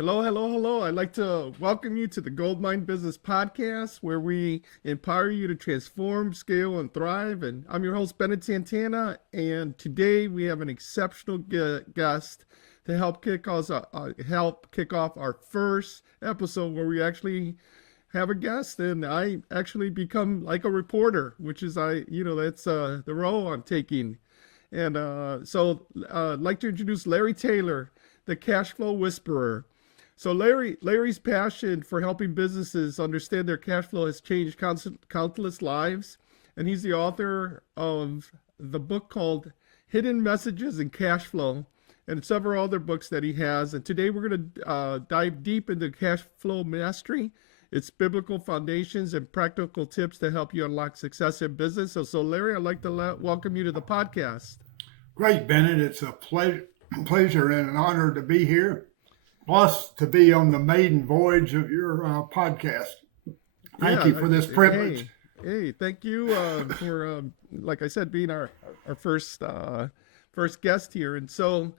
Hello, hello, hello. I'd like to welcome you to the GoldMind Business Podcast, where we empower you to transform, scale, and thrive. And I'm your host, Bennett Santana. And today we have an exceptional guest to help kick off our first episode, where we actually have a guest, and I actually become like a reporter, which is that's the role I'm taking. And I'd like to introduce Larry Taylor, the Cash Flow Whisperer. So Larry's passion for helping businesses understand their cash flow has changed countless lives, and he's the author of the book called Hidden Messages in Cash Flow, and several other books that he has. And today we're going to dive deep into cash flow mastery, its biblical foundations, and practical tips to help you unlock success in business. So Larry, I'd like to welcome you to the podcast. Great, Bennett. It's a pleasure and an honor to be here, plus to be on the maiden voyage of your podcast. Thank you for this privilege. Hey, thank you for, like I said, being our first guest here. And so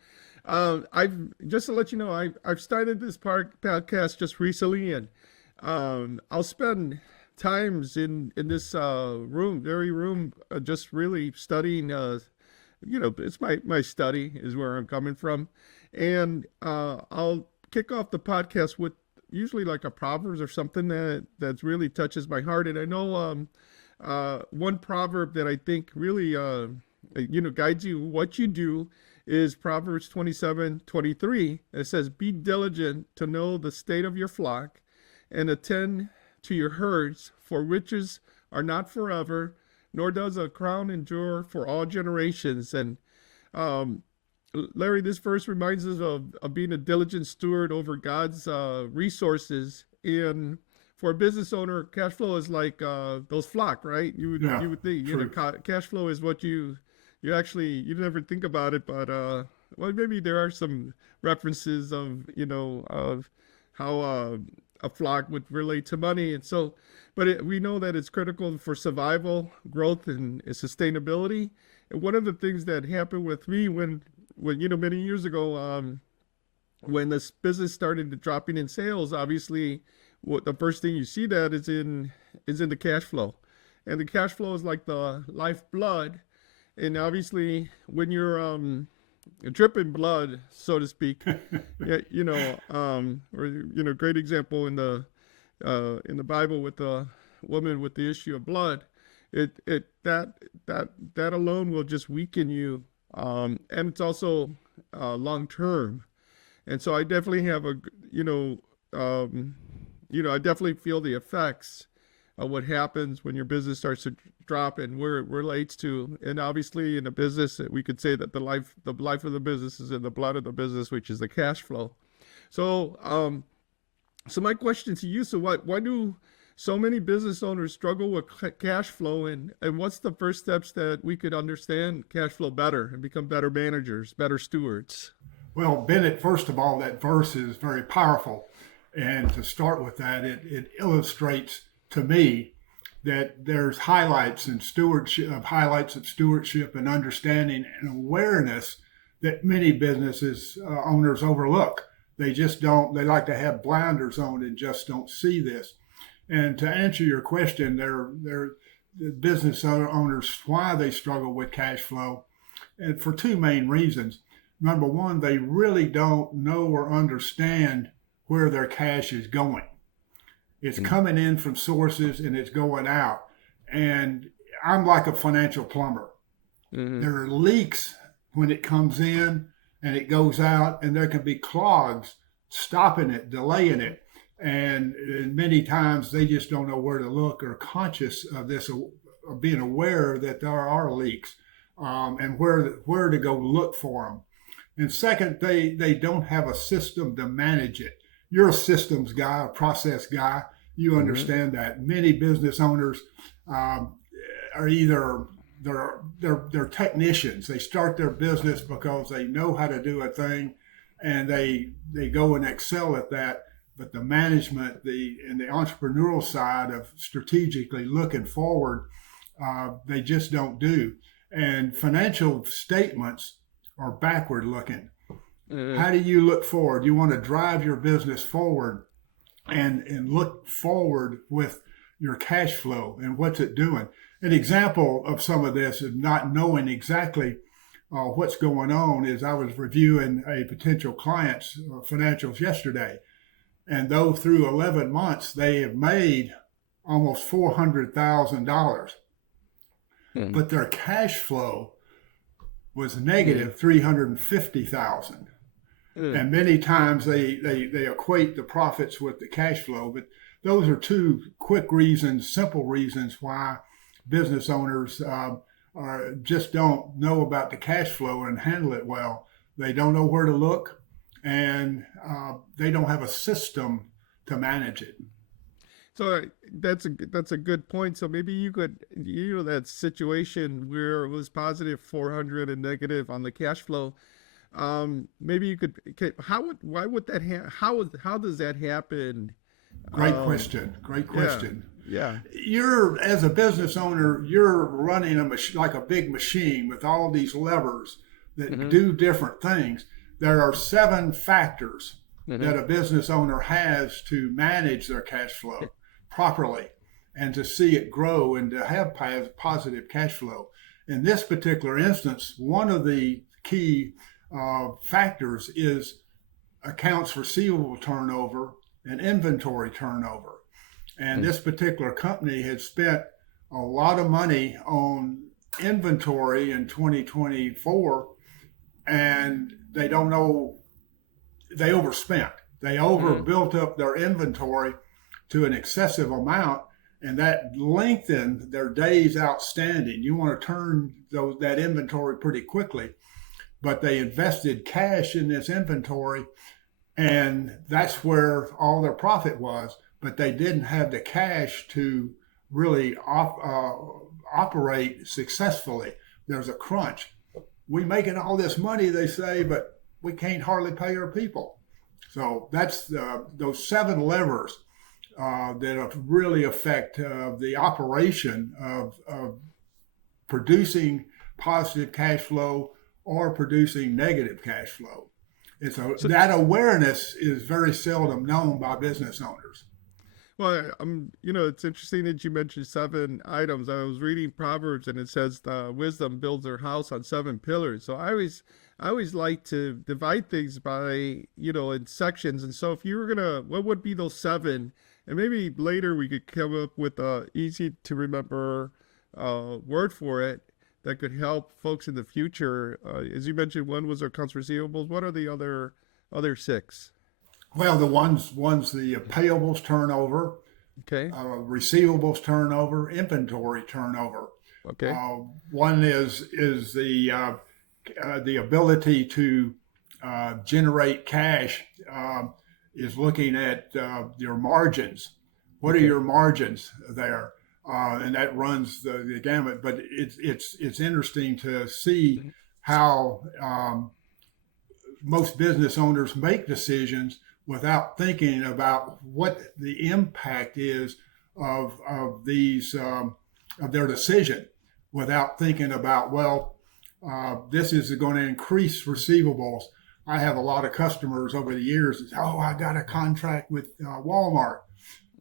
I've just to let you know, I've started this podcast just recently, and I'll spend times in this room, just really studying. It's my study is where I'm coming from, and I'll kick off the podcast with usually like a proverbs or something that really touches my heart. And I know one proverb that I think really guides you what you do is Proverbs 27:23. It says, "Be diligent to know the state of your flock, and attend to your herds, for riches are not forever, nor does a crown endure for all generations." And Larry, this verse reminds us of being a diligent steward over God's resources. And for a business owner, cash flow is like those flock, right? You would think, cash flow is what you never think about it, but well, maybe there are some references of how a flock would relate to money. And so, but we know that it's critical for survival, growth, and sustainability. And one of the things that happened with me when many years ago, when this business started dropping in sales, obviously, the first thing you see that is in the cash flow, and the cash flow is like the lifeblood. And obviously, when you're dripping blood, so to speak, great example in the Bible with the woman with the issue of blood, that alone will just weaken you. And it's also long term. And so I definitely have I definitely feel the effects of what happens when your business starts to drop and where it relates to. And obviously in a business, we could say that the life of the business is in the blood of the business, which is the cash flow. So, so my question to you, so why do so many business owners struggle with cash flow, and what's the first steps that we could understand cash flow better and become better managers, better stewards? Well, Bennett, first of all, that verse is very powerful. And to start with that, it illustrates to me that there's highlights of stewardship and understanding and awareness that many businesses owners overlook. They like to have blinders on and just don't see this. And to answer your question, they're the business owners, why they struggle with cash flow, and for two main reasons. Number one, they really don't know or understand where their cash is going. It's coming in from sources and it's going out. And I'm like a financial plumber. Mm-hmm. There are leaks when it comes in and it goes out, and there can be clogs stopping it, delaying it. And many times they just don't know where to look or conscious of this, or being aware that there are leaks and where to go look for them. And second, they don't have a system to manage it. You're a systems guy, a process guy. You understand that. Many business owners are either they're technicians. They start their business because they know how to do a thing, and they go and excel at that. But the management, and the entrepreneurial side of strategically looking forward, they just don't do. And financial statements are backward looking. Mm-hmm. How do you look forward? You want to drive your business forward and look forward with your cash flow and what's it doing. An example of some of this of not knowing exactly what's going on is I was reviewing a potential client's financials yesterday, and though through 11 months they have made almost $400,000, Mm-hmm. but their cash flow was negative 350,000. Mm-hmm. And many times they equate the profits with the cash flow, but those are two quick reasons, simple reasons why business owners just don't know about the cash flow and handle it well. They don't know where to look, and they don't have a system to manage it. So that's a good point. So maybe you could, that situation where it was positive 400 and negative on the cash flow. Maybe you could. Why would that? How does that happen? Great Um, question. Great yeah, question. yeah. You're as a business owner, you're running like a big machine with all these levers that Mm-hmm. do different things. There are 7 factors Mm-hmm. that a business owner has to manage their cash flow properly and to see it grow and to have positive cash flow. In this particular instance, one of the key factors is accounts receivable turnover and inventory turnover. And this particular company had spent a lot of money on inventory in 2024, and they don't know, they overspent. They Mm-hmm. overbuilt up their inventory to an excessive amount, and that lengthened their days outstanding. You want to turn that inventory pretty quickly, but they invested cash in this inventory, and that's where all their profit was. But they didn't have the cash to really operate successfully. There's a crunch. We making all this money, they say, but we can't hardly pay our people. So that's those 7 levers that really affect the operation of producing positive cash flow or producing negative cash flow. And so So, that awareness is very seldom known by business owners. well, it's interesting that you mentioned 7 items. I was reading Proverbs, and it says, "Wisdom builds her house on 7 pillars." So I always like to divide things by, in sections. And so, if you were gonna, what would be those 7? And maybe later we could come up with a easy to remember word for it that could help folks in the future. As you mentioned, one was accounts receivables. What are the other 6? Well, the ones the payables turnover, Okay. receivables turnover, inventory turnover. Okay. One is the ability to generate cash. Is looking at your margins. What are Okay. your margins there? And that runs the gamut. But it's interesting to see how most business owners make decisions without thinking about what the impact is of these of their decision, without thinking about, well, this is going to increase receivables. I have a lot of customers over the years that say, "Oh, I got a contract with Walmart,"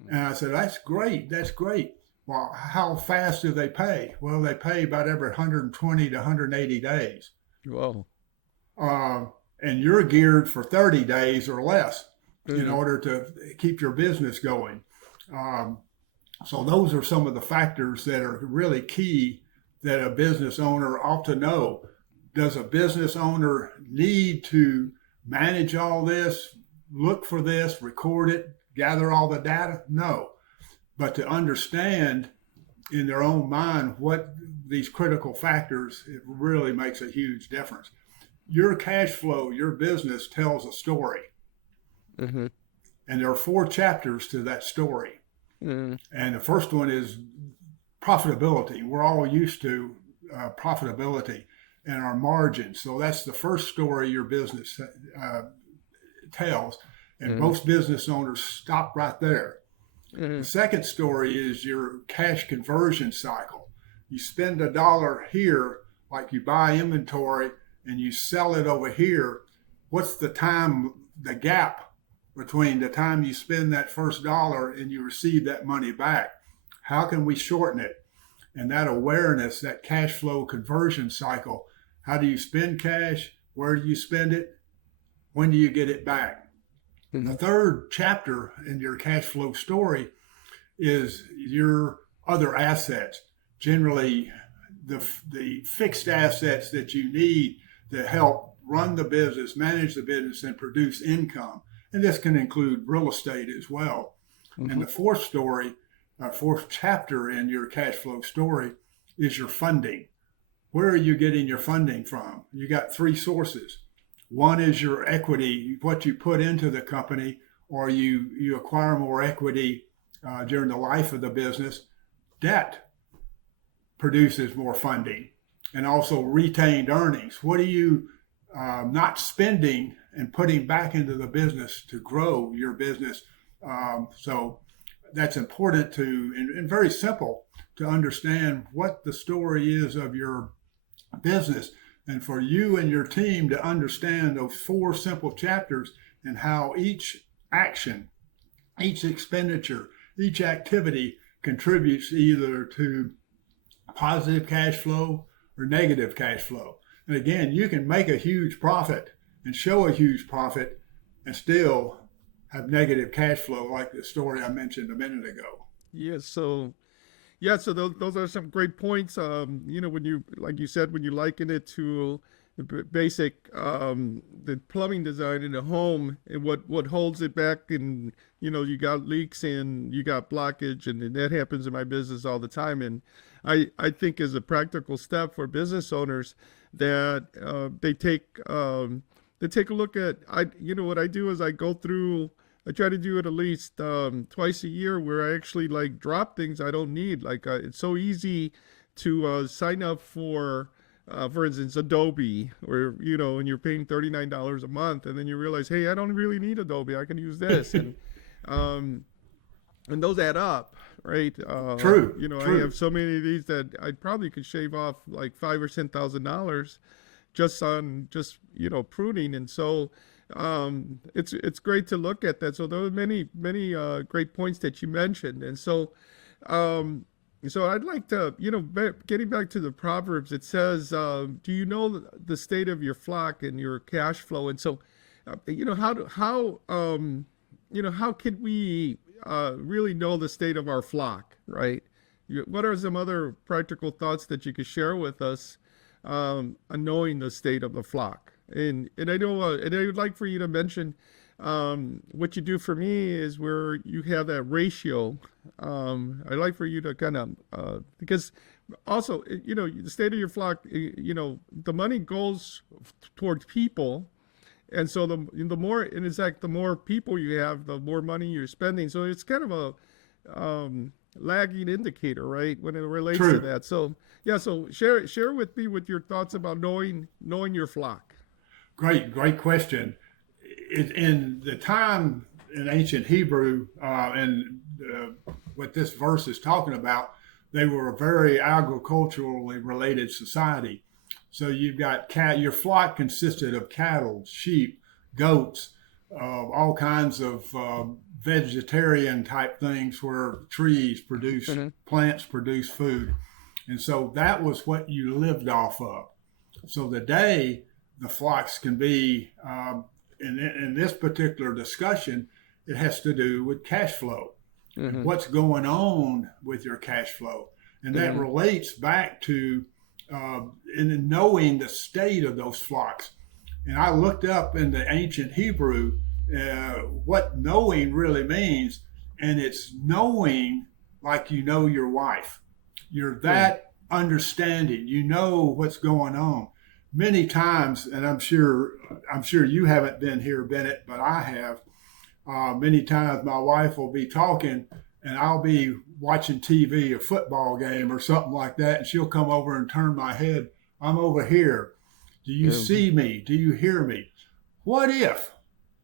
and I said, "That's great, that's great." Well, how fast do they pay? Well, they pay about every 120 to 180 days. Well. Uh, and you're geared for 30 days or less in Mm-hmm. order to keep your business going. Um, so those are some of the factors that are really key that a business owner ought to know. Does a business owner need to manage all this, look for this, record it, gather all the data? No. But to understand in their own mind what these critical factors, it really makes a huge difference. Your cash flow, your business tells a story, Mm-hmm. and there are 4 chapters to that story. Mm-hmm. And the first one is profitability. We're all used to profitability and our margins. So that's the first story your business tells. And Mm-hmm. most business owners stop right there. Mm-hmm. The second story is your cash conversion cycle. You spend $1 here, like you buy inventory and you sell it over here. what's the gap between the time you spend that first dollar and you receive that money back? How can we shorten it? And that awareness, that cash flow conversion cycle, how do you spend cash? Where do you spend it? When do you get it back? The third chapter in your cash flow story is your other assets, generally the fixed assets that you need to help run the business, manage the business, and produce income. And this can include real estate as well. And the fourth chapter in your cash flow story is your funding. Where are you getting your funding from? You got three sources. One is your equity, what you put into the company, or you acquire more equity during the life of the business. Debt produces more funding, and also retained earnings. What are you not spending and putting back into the business to grow your business? So that's important and very simple to understand what the story is of your business, and for you and your team to understand those four simple chapters and how each action, each expenditure, each activity contributes either to positive cash flow or negative cash flow. And again, you can make a huge profit and show a huge profit and still have negative cash flow, like the story I mentioned a minute ago. So those are some great points. When you, like you said, when you liken it to the basic, the plumbing design in a home, and what holds it back, and you got leaks and you got blockage, and that happens in my business all the time. And I think as a practical step for business owners that they take a look at. What I do is I try to do it at least twice a year, where I actually like drop things I don't need. Like it's so easy to sign up for instance, Adobe, or and you're paying $39 a month, and then you realize, hey, I don't really need Adobe. I can use this, and those add up, right? True. I have so many of these that I probably could shave off like $5,000 or $10,000 just on pruning, and so. It's great to look at that. So there were many great points that you mentioned, and so I'd like to getting back to the Proverbs. It says, "Do you know the state of your flock and your cash flow?" And so, how can we really know the state of our flock, right? What are some other practical thoughts that you could share with us on knowing the state of the flock? And I know, and I would like for you to mention what you do for me is where you have that ratio. I'd like for you to kind of, because also, the state of your flock, the money goes towards people. And so the more, and it's like the more people you have, the more money you're spending. So it's kind of a lagging indicator, right, when it relates True. to that. So so share with me with your thoughts about knowing your flock. Great question. In the time in ancient Hebrew, and what this verse is talking about, they were a very agriculturally related society. So you've got your flock consisted of cattle, sheep, goats, all kinds of vegetarian type things where trees produce, plants produce food. And so that was what you lived off of. So today, the flocks can be, in this particular discussion, it has to do with cash flow. And what's going on with your cash flow. And that relates back to in knowing the state of those flocks. And I looked up in the ancient Hebrew what knowing really means, and it's knowing like you know your wife. You're that understanding. You know what's going on. Many times, and I'm sure you haven't been here, Bennett, but I have. Many times my wife will be talking and I'll be watching TV, a football game or something like that, and she'll come over and turn my head. I'm over here. Do you see me? Do you hear me? What if?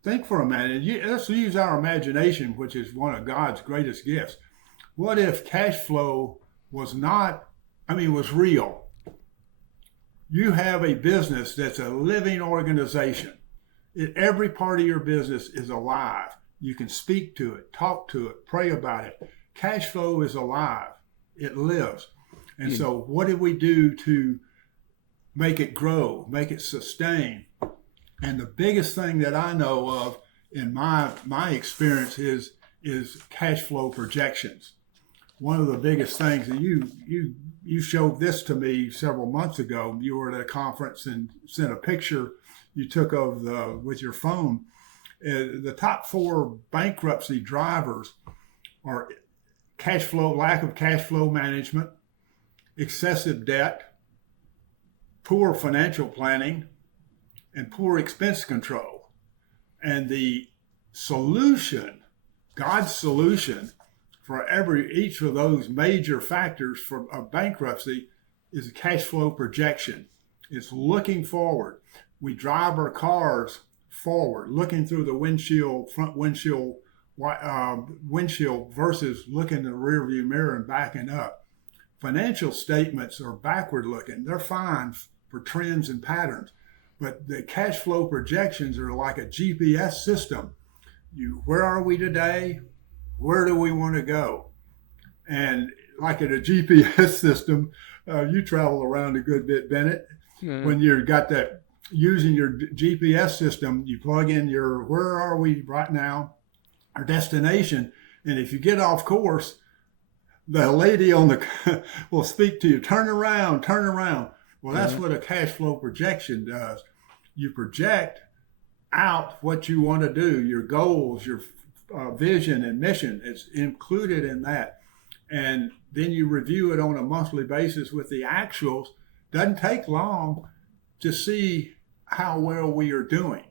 Think for a minute. Let's use our imagination, which is one of God's greatest gifts. What if cash flow was real? You have a business that's a living organization. Every part of your business is alive. You can speak to it, talk to it, pray about it. Cash flow is alive. It lives. And Yeah. so what do we do to make it grow, make it sustain? And the biggest thing that I know of in my experience is cash flow projections. One of the biggest things, and you showed this to me several months ago. You were at a conference and sent a picture you took of with your phone. The top four bankruptcy drivers are lack of cash flow management, excessive debt, poor financial planning, and poor expense control. And the solution, God's solution for each of those major factors of bankruptcy is a cash flow projection. It's looking forward. We drive our cars forward, looking through the front windshield versus looking in the rearview mirror and backing up. Financial statements are backward looking. They're fine for trends and patterns, but the cash flow projections are like a GPS system. Where are we today? Where do we want to go? And like in a GPS system, you travel around a good bit, Bennett. Mm-hmm. When you've got that, using your GPS system, you plug in where are we right now, our destination, and if you get off course, the lady on the will speak to you, turn around, turn around. Well, that's what a cash flow projection does. You project out what you want to do, your goals, your vision and mission is included in that. And then you review it on a monthly basis with the actuals. Doesn't take long to see how well we are doing.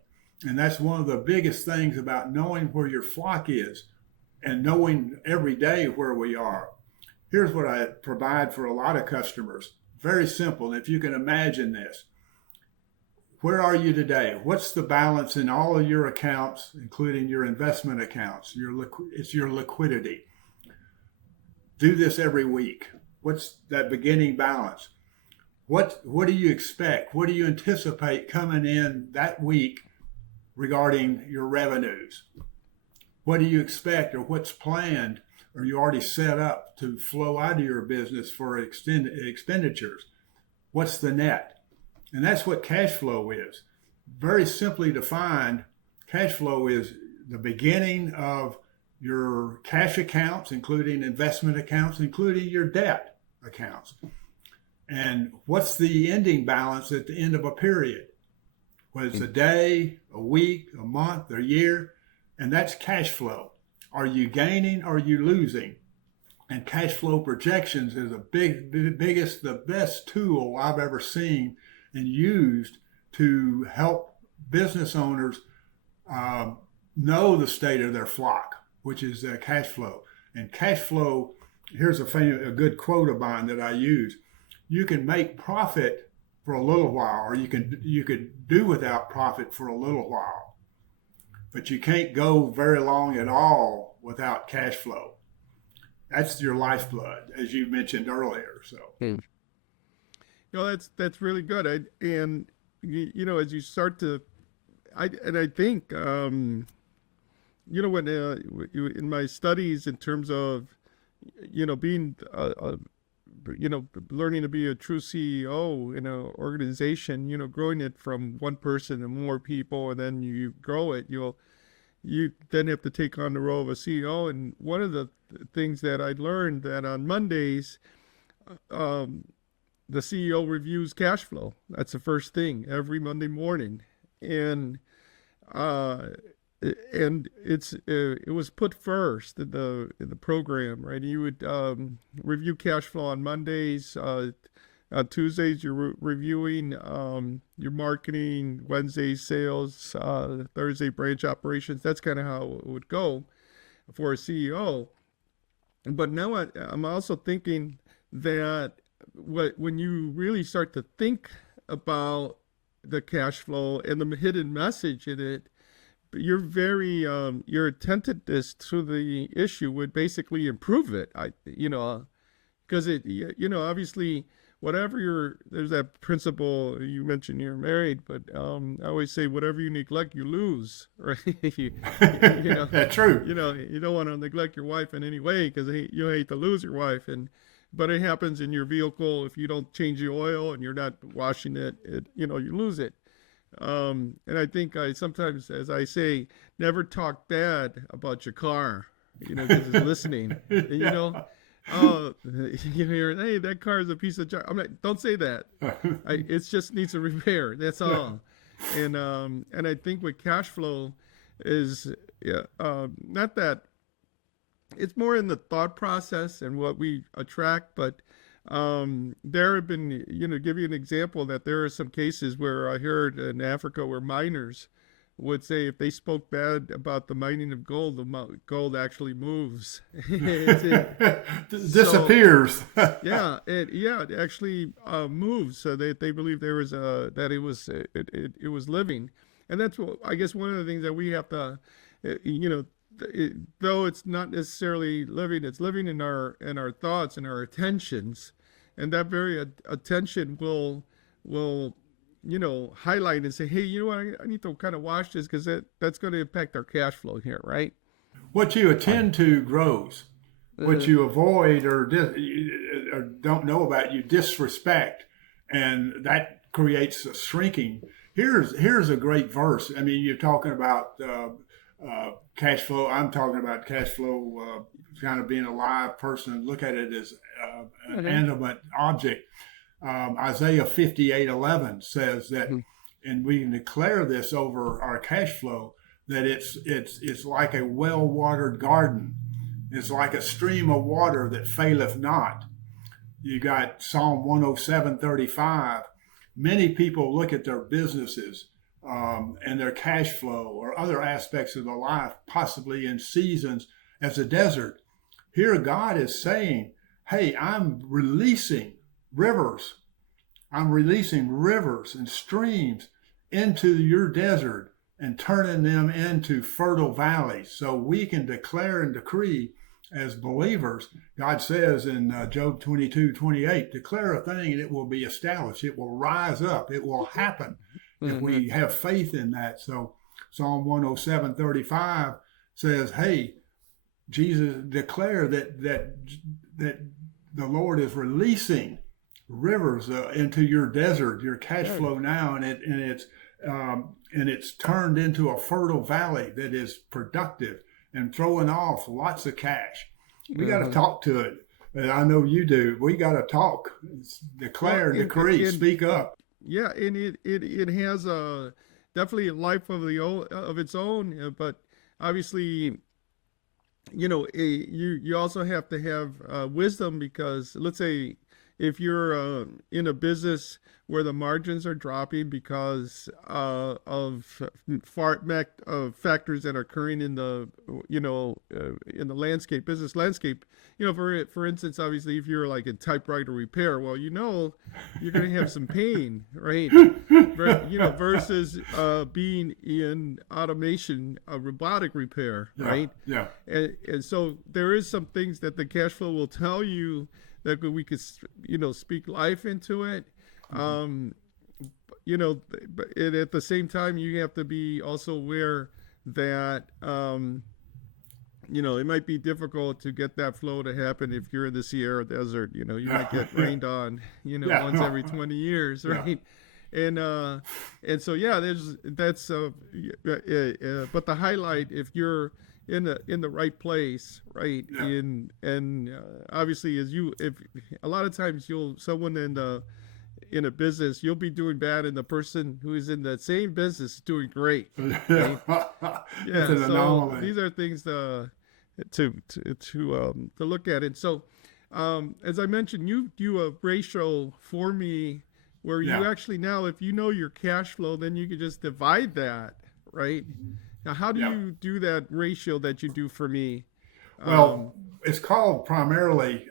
And that's one of the biggest things about knowing where your flock is and knowing every day where we are. Here's what I provide for a lot of customers. Very simple. If you can imagine this. Where are you today? What's the balance in all of your accounts, including your investment accounts? It's your liquidity. Do this every week. What's that beginning balance? What do you expect? What do you anticipate coming in that week regarding your revenues? What do you expect, or what's planned, or you already set up to flow out of your business for expenditures? What's the net? And that's what cash flow is. Very simply defined, cash flow is the beginning of your cash accounts, including investment accounts, including your debt accounts. And what's the ending balance at the end of a period? Whether it's a day, a week, a month, a year, and that's cash flow. Are you gaining? Are you losing? And cash flow projections is the best tool I've ever seen and used to help business owners know the state of their flock, which is cash flow. And cash flow, here's a good quote of mine that I use. You can make profit for a little while, or you could do without profit for a little while, but you can't go very long at all without cash flow. That's your lifeblood, as you mentioned earlier. So, that's really good. And as you start to, I think when in my studies in terms of being learning to be a true CEO in an organization, growing it from one person to more people, and then you grow it, you then have to take on the role of a CEO. And one of the things that I learned that on Mondays, the CEO reviews cash flow. That's the first thing every Monday morning, and it was put first in the program, right? You would review cash flow on Mondays. On Tuesdays, you're reviewing your marketing. Wednesdays, sales. Thursday, branch operations. That's kind of how it would go for a CEO. But now I'm also thinking that when you really start to think about the cash flow and the hidden message in it, you're very your attentiveness to the issue would basically improve it. Because it obviously there's that principle you mentioned you're married, but I always say whatever you neglect, you lose, right? You know, That's true. you don't want to neglect your wife in any way because you hate to lose your wife, but it happens in your vehicle if you don't change the oil and you're not washing it, you lose it. And I think I sometimes, as I say, never talk bad about your car, because it's listening. And, Yeah. oh, you hear, hey, that car is a piece of junk. I'm like, don't say that. It just needs a repair. That's all. And I think with cash flow is, yeah, not that it's more in the thought process and what we attract, but there have been, give you an example that there are some cases where I heard in Africa where miners would say if they spoke bad about the mining of gold, the gold actually moves. So Disappears. it actually moves. So they believe there was that it was living, and that's what I guess one of the things that we have to, you know, though it's not necessarily living, it's living in our thoughts and our attentions, and that very attention will highlight and say, hey, you know what, I need to kind of watch this because that's going to impact our cash flow here, right? What you attend to grows. What Uh, you avoid or don't know about, you disrespect, and that creates a shrinking. Here's a great verse. I mean, you're talking about cash flow. I'm talking about cash flow, kind of being a live person and look at it as an mhm, animate object. Isaiah 58:11 says that, mhm. and we can declare this over our cash flow, that it's like a well watered garden. It's like a stream of water that faileth not. You got Psalm 107:35. Many people look at their businesses and their cash flow or other aspects of their life, possibly in seasons, as a desert. Here, God is saying, hey, rivers. I'm releasing rivers and streams into your desert and turning them into fertile valleys. So we can declare and decree as believers. God says in Job 22:28, declare a thing and it will be established. It will rise up. It will happen if Mhm. we have faith in that. So Psalm 107:35 says, hey, Jesus declared that the Lord is releasing rivers into your desert, your cash Good. flow now, and it's turned into a fertile valley that is productive and throwing off lots of cash. We got to Uh-huh. talk to it. And I know you do. We got to talk, Well, declare, decree, speak up. yeah, and it has a definitely a life of its own, but obviously, you also have to have wisdom because let's say if you're in a business where the margins are dropping because of factors that are occurring in the in the business landscape. For instance, obviously, if you're like in typewriter repair, well, you're going to have some pain, right? Versus being in automation, robotic repair, Yeah, right? yeah. And so there is some things that the cash flow will tell you that we could speak life into it. Mm-hmm. um but at the same time you have to be also aware that it might be difficult to get that flow to happen if you're in the Sierra Desert. You might Yeah, get rained on yeah, once no, every 20 years, yeah. right? And so yeah, there's that's but the highlight, if you're in the right place, right? Yeah. And obviously, as you if a lot of times you'll someone in a business, you'll be doing bad and the person who is in that same business is doing great, right? It's Yeah, an so anomaly. these are things to look at. And so as I mentioned, you do a ratio for me where you Yeah. actually, now if you know your cash flow, then you can just divide that, right? Now how do Yeah. you do that ratio that you do for me? Well, um it's called primarily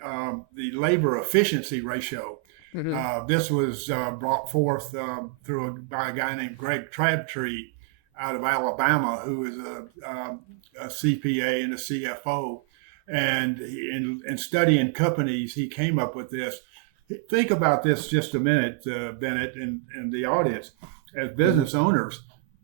the labor efficiency ratio. mhm, This was brought forth by a guy named Greg Crabtree out of Alabama, who is a CPA and a CFO. And in studying companies, he came up with this. Think about this just a minute, Bennett, and the audience. As business owners,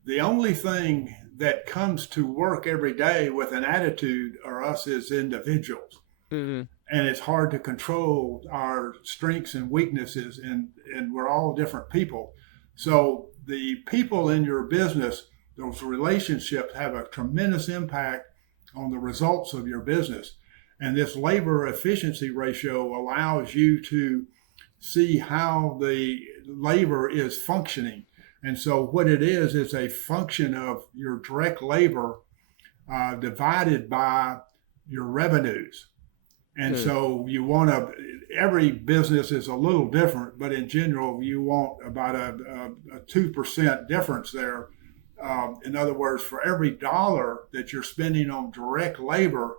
the only thing that comes to work every day with an attitude are us as individuals. Mm-hmm. And it's hard to control our strengths and weaknesses, and we're all different people. So the people in your business, those relationships have a tremendous impact on the results of your business. And this labor efficiency ratio allows you to see how the labor is functioning. And so what it is a function of your direct labor divided by your revenues. And so you want to, every business is a little different, but in general, you want about a 2% difference there. In other words, for every dollar that you're spending on direct labor,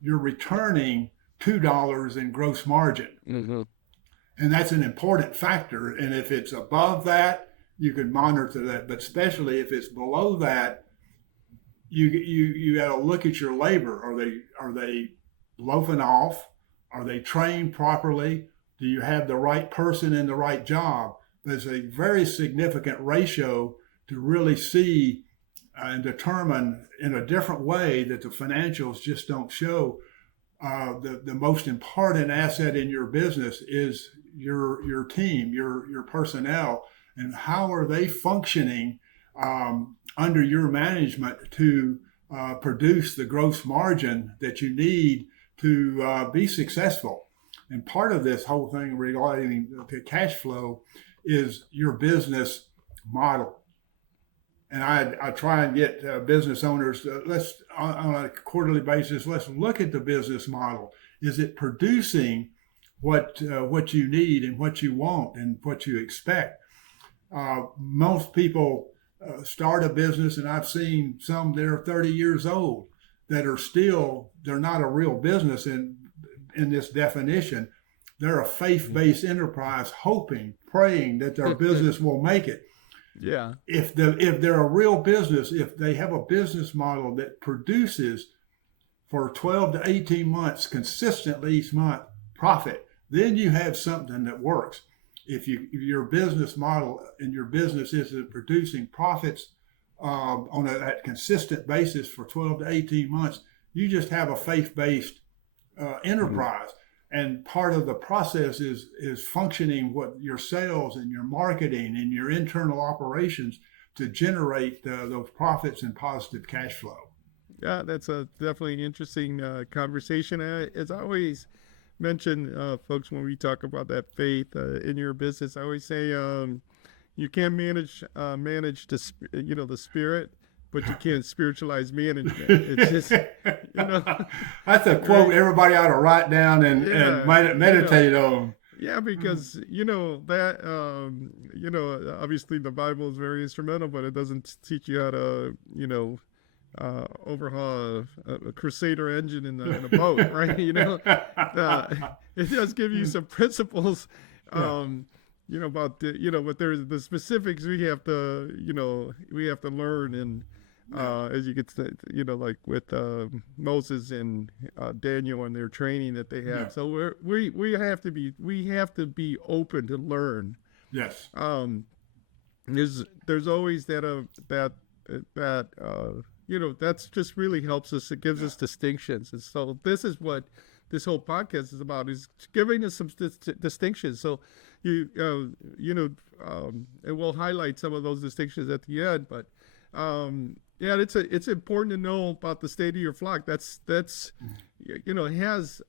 you're returning $2 in gross margin. Mm-hmm. And that's an important factor. And if it's above that, you can monitor that. But especially if it's below that, you got to look at your labor. Are they loafing off? Are they trained properly? Do you have the right person in the right job? There's a very significant ratio to really see and determine in a different way that the financials just don't show. The most important asset in your business is your team, your personnel, and how are they functioning under your management to produce the gross margin that you need to be successful. And part of this whole thing regarding the cash flow is your business model. And I try and get business owners, let's on a quarterly basis, let's look at the business model. Is it producing what you need and what you want and what you expect? Most people start a business, and I've seen some that are 30 years old that are still, they're not a real business in this definition. They're a faith-based enterprise hoping, praying that their business will make it. Yeah. If they're a real business, if they have a business model that produces for 12 to 18 months consistently each month profit, then you have something that works. If your business model and your business isn't producing profits on that consistent basis for 12 to 18 months, you just have a faith-based enterprise. And part of the process is functioning what your sales and your marketing and your internal operations to generate those profits and positive cash flow. Yeah, that's a definitely interesting conversation. As I always mention, folks, when we talk about that faith in your business, I always say you can't manage the spirit, but you can't spiritualize management. It's just that's a quote everybody ought to write down and meditate on. Yeah, because obviously the Bible is very instrumental, but it doesn't teach you how to overhaul a Crusader engine in a boat, right? It does give you some principles. About but there's the specifics we have to learn, and as you could say, like with Moses and Daniel and their training that they have. So we have to be open to learn. Yes. There's always that that's just really helps us. It gives us distinctions, and so this is what this whole podcast is about, is giving us some distinctions. So it will highlight some of those distinctions at the end, but it's important to know about the state of your flock. That's it has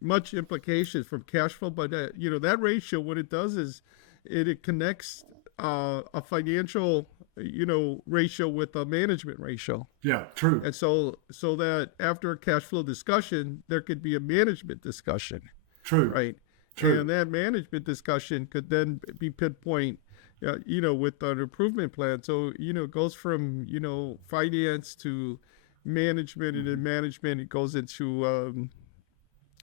much implications from cash flow, but that ratio, what it does is it connects a financial ratio with a management ratio. Yeah, true. And so that after a cash flow discussion, there could be a management discussion. True. Right. True. And that management discussion could then be pinpoint, with an improvement plan. So, it goes from, finance to management, and in management, it goes into an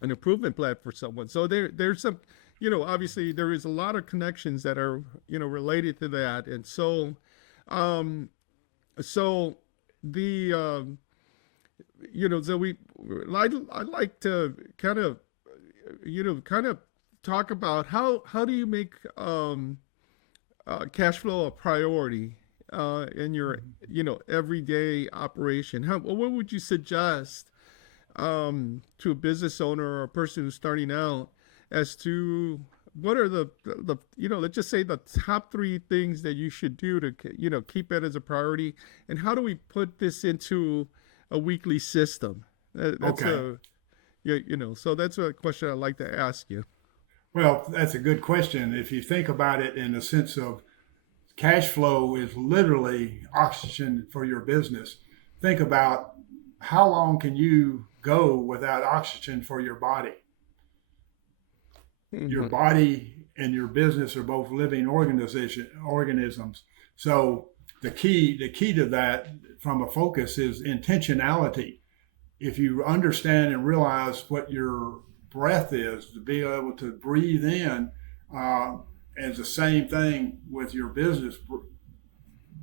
improvement plan for someone. So there's some, obviously there is a lot of connections that are, related to that. And so, so I'd like to kind of talk about how do you make cash flow a priority in your everyday operation? How what would you suggest to a business owner or a person who's starting out as to what are the let's just say the top three things that you should do to keep it as a priority, and how do we put this into a weekly system? That's Okay. a so that's a question I'd like to ask you. Well, that's a good question. If you think about it in the sense of cash flow is literally oxygen for your business. Think about how long can you go without oxygen for your body? Your Mm-hmm. body and your business are both living organisms. So the key to that from a focus is intentionality. If you understand and realize what your breath is, to be able to breathe in, uh, as the same thing with your business,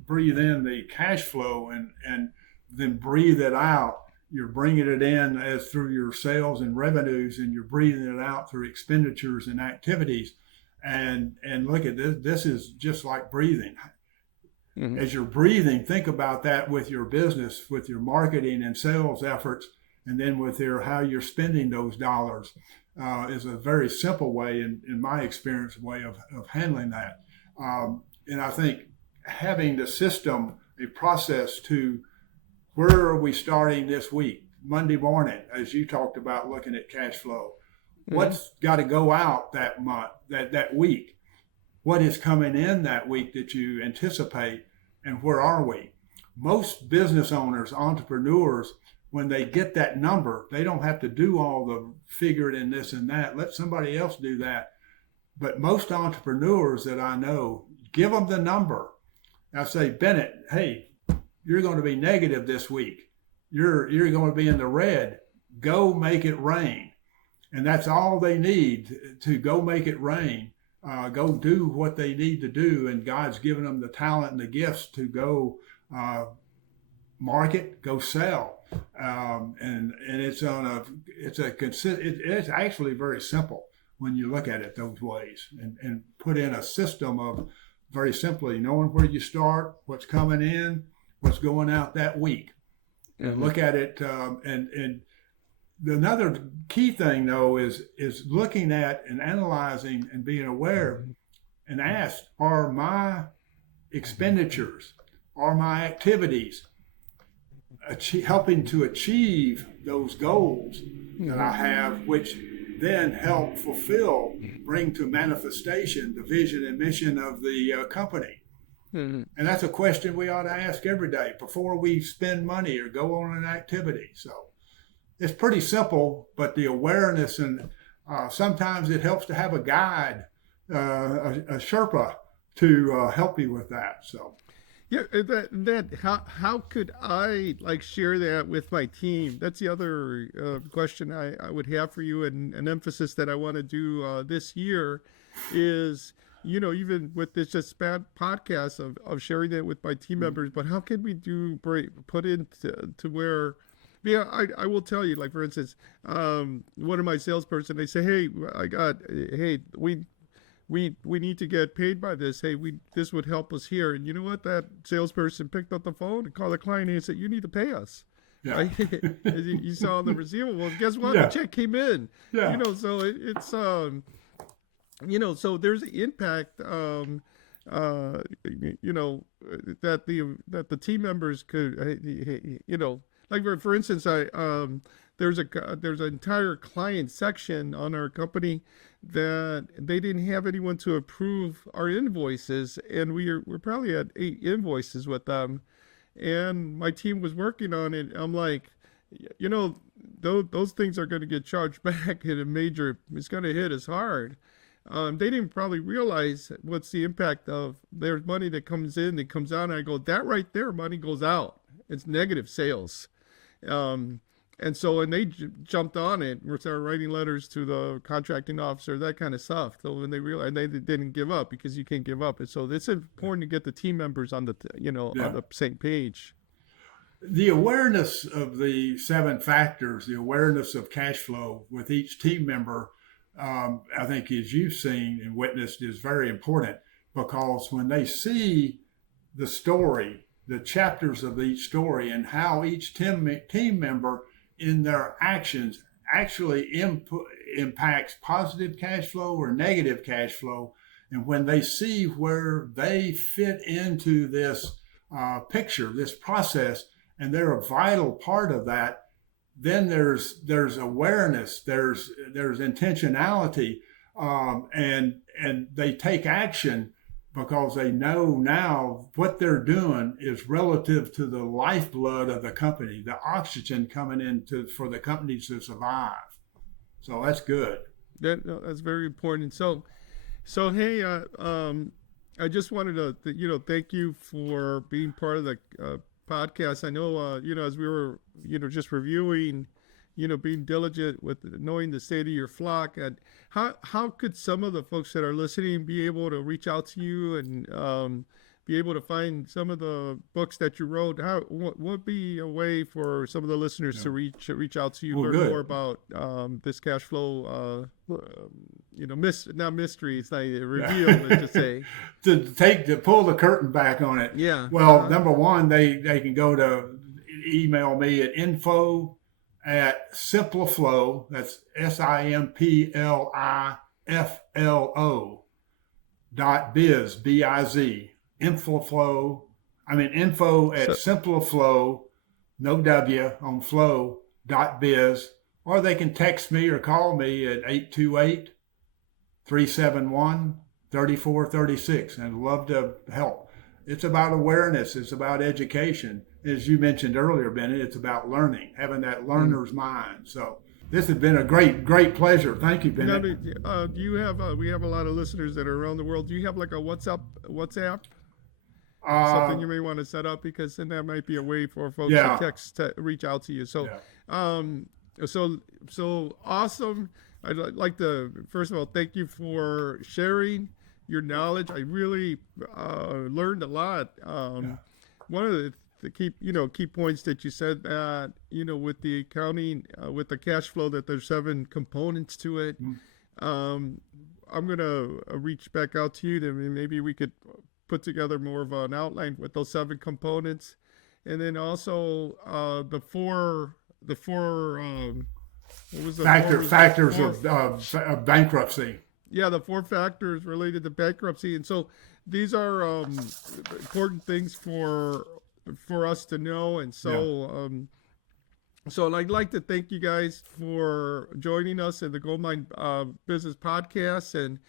breathe in the cash flow and then breathe it out. You're bringing it in as through your sales and revenues, and you're breathing it out through expenditures and activities. And look at this. This is just like breathing. Mm-hmm. As you're breathing, think about that with your business, with your marketing and sales efforts, and then with your how you're spending those dollars. Is a very simple way, in my experience, way of handling that. And I think having the system, a process to where are we starting this week, Monday morning, as you talked about looking at cash flow. Mm-hmm. What's got to go out that month, that week? What is coming in that week that you anticipate, and where are we? Most business owners, entrepreneurs, when they get that number, they don't have to do all the figuring in this and that. Let somebody else do that. But most entrepreneurs that I know, give them the number. I say, Bennett, hey, you're going to be negative this week. You're going to be in the red. Go make it rain. And that's all they need to go make it rain. Go do what they need to do, and God's given them the talent and the gifts to go market, go sell, and it's actually very simple when you look at it those ways, and put in a system of very simply knowing where you start, what's coming in, what's going out that week, and Mm-hmm. look at it. And another key thing though is looking at and analyzing and being aware and ask, are my expenditures, are my activities helping to achieve those goals that Mm-hmm. I have, which then help fulfill, bring to manifestation the vision and mission of the company. Mm-hmm. And that's a question we ought to ask every day before we spend money or go on an activity. So it's pretty simple, but the awareness, and sometimes it helps to have a guide, a Sherpa, to help you with that. So Yeah, that how could I like share that with my team? That's the other question I would have for you, and an emphasis that I want to do this year is, even with this just bad podcast of sharing that with my team members, but how can we put into to where, yeah, I will tell you, like for instance, one of my salesperson, they say, hey, hey, we need to get paid by this. Hey, we this would help us here. And you know what? That salesperson picked up the phone and called the client and said, "You need to pay us." yeah, Right? You saw on the receivable. Guess what? The yeah, check came in. yeah, So it's so there's an impact. Uh, you know that the team members could like for instance there's an entire client section on our company that they didn't have anyone to approve our invoices, and we're probably at 8 invoices with them, and my team was working on it. I'm like, you know those things are going to get charged back in a major, it's going to hit us hard. They didn't probably realize what's the impact of there's money that comes in, that comes out, and I go, that right there, money goes out. It's negative sales. Um, and they jumped on it and started writing letters to the contracting officer, that kind of stuff. So when they realized, they didn't give up, because you can't give up. And so it's important to get the team members on yeah. the same page. The awareness of the 7 factors, the awareness of cash flow with each team member I think, as you've seen and witnessed, is very important because when they see the story, the chapters of each story, and how each team member in their actions actually impacts positive cash flow or negative cash flow, and when they see where they fit into this picture, this process, and they're a vital part of that, then there's awareness, there's intentionality, and they take action because they know now what they're doing is relative to the lifeblood of the company, the oxygen coming into for the company to survive. So that's good. That's very important. So hey, I just wanted to thank you for being part of the podcast. I know as we were just reviewing, being diligent with knowing the state of your flock, and how could some of the folks that are listening be able to reach out to you and be able to find some of the books that you wrote? What would be a way for some of the listeners to reach out to you, Well, learn good. more about this cash flow? Not mystery. It's not a reveal, let's just say. to pull the curtain back on it. Yeah. Well, number one, they can go to email me at info@simpliflow. That's SIMPLIFLO.biz, BIZ. Info at simpliflow, no W on flow.biz, or they can text me or call me at 828-371-3436, and I'd love to help. It's about awareness. It's about education. As you mentioned earlier, Bennett, it's about learning, having that learner's mind. So this has been a great pleasure. Thank you, Bennett. Do you have, we have a lot of listeners that are around the world. Do you have like a WhatsApp? Something you may want to set up, because then that might be a way for folks to reach out to you. So, so awesome. I'd like to, first of all, thank you for sharing your knowledge. I really learned a lot. One of the key points that you said, that with the accounting, with the cash flow, that there's 7 components to it. I'm gonna reach back out to you to maybe we could put together more of an outline with those 7 components, and then also the four what was the factors of bankruptcy. Yeah, the 4 factors related to bankruptcy. And so these are important things for us to know. And so so I'd like to thank you guys for joining us in the GoldMind Business Podcast. And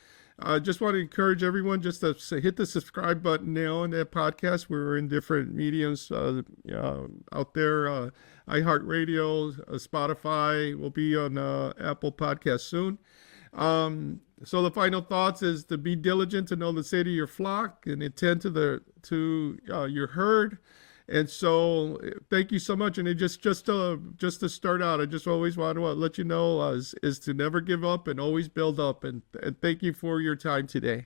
I just want to encourage everyone just to hit the subscribe button now on that podcast. We're in different mediums out there. iHeartRadio, Spotify. We'll be on Apple Podcasts soon. So the final thoughts is to be diligent, to know the state of your flock, and attend to your herd. And so thank you so much. And it just to start out, I just always want to let you know is to never give up and always build up. And thank you for your time today.